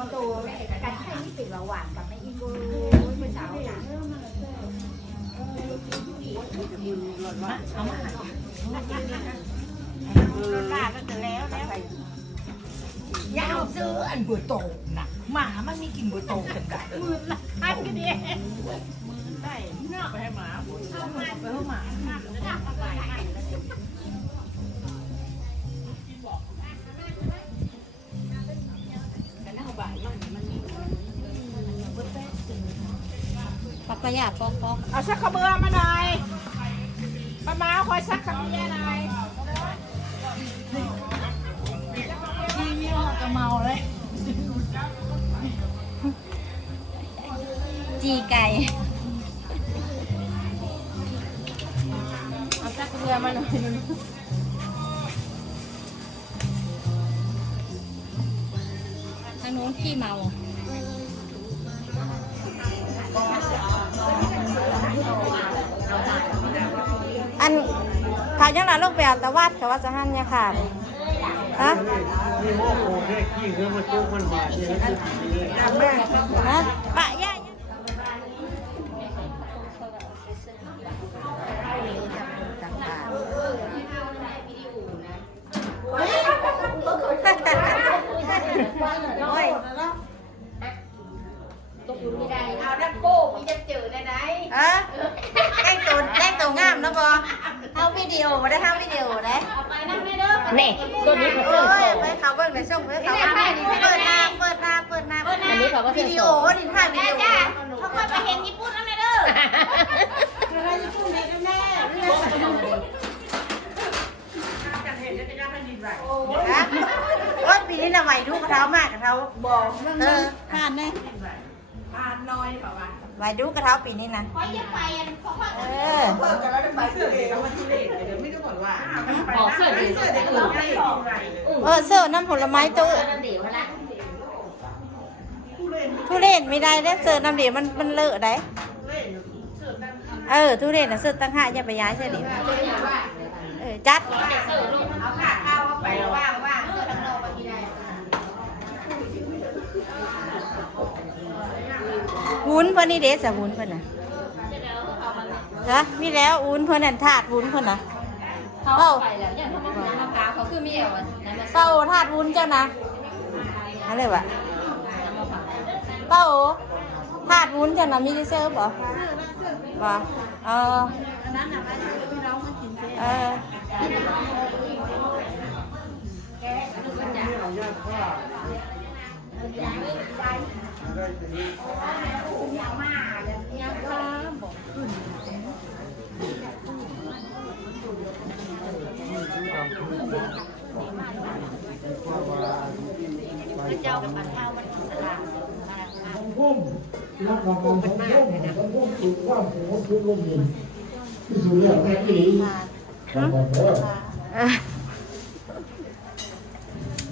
มันโตกันให้นี่ติดระหว่างกับไม่อีโก้เมื่อเช้าน่มาหันลาก็จะแล้วแล้วยาวซื้ออันบัวโตนะหมามันมีกินบัวโตกันกันมือละคันกันเดียวมือได้เนาะไปให้หมาเอามาไปให้หมา ปให้ปักกระยาปอกปอกเอาสักขบือมาหน่อยป้าม้าคอยสักขบือหน่อยที่มีหอกระเมาเลยจีไก่เอาสักขบือมาหน่อยทางนู้นขี้เมา อันเขายังหลาลูกไปเอาตะวัดเขาว่าจะหั่นเนี่ยค่ะฮะนี่โมโหแค่ขี้เพื่อมาจุกมันบาดเนี่ยนะฮะปะย่า ตัวงามแล้วบอเท่าวิดีโอบ่ได้เท่าวิดีโอได้เอาไปนั่งไม่เด้อนี่ตัวนี้เขาโอ้เสื้อยโตไปเขาเบิ่งไปส่งไปเขาเปิดหน้าเปิดหน้าเปิดหน้าอันนี้เขาก็เสื้วิอดีโตโอว่าดิถ่ายวิแม่ดีโอจ้าเขาค่อยไปเห็นญี่ปุ่นแล้วนะเด้ออะไรญี่ปุ่นไหนกันแน่ฮะโอ้ยปีนี้น่ะไหวทุกกระเท้ามากกระเท้าบอกเออผ่านแน่ ผ่านน้อยเปล่าวะไหวดูกระเท้าปีนี้นะคอยยังไปอันเขาค่อยเออบอกเสื้อดีเสื้อดีอื่นเออเสิร์ฟน้ำผลไม้ตัวอื่นทุเรศไม่ได้เด้อเสิร์ฟน้ำเดียวมันมันเลอะได้เออทุเรศน่ะเสิร์ฟตั้งห้าอย่าไปย้ายเสิร์ฟดิเออจัดเอาขาข้าวเข้าไปว่างว่างเสื้อทางนอกมาทีไร วุ้นเพิ่นนี่เด้สะวุ้นเพิ่นน่ะฮะมีแล้ววุ้นเพิ่นนั่นถาดวุ้นเพิ่นน่ะเขาเอาไปแล้วอย่างที่มันมะพร้าวเขาคือมีเอาอันนั้นมาเป้าถาดวุ้นเจ้านะอะไรวะเป้าถาดวุ้นเจ้านะมีได้เซิร์ฟเหรอวะเออเออ เจ้ากับปันเท้ามันสลาดพุ่มแล้วก็พุ่มพุ่มพุ่มพุ่มถูกว่าหัวพุ่มลมเย็นที่สุดแล้วแม่อีมาบอกว่าเออ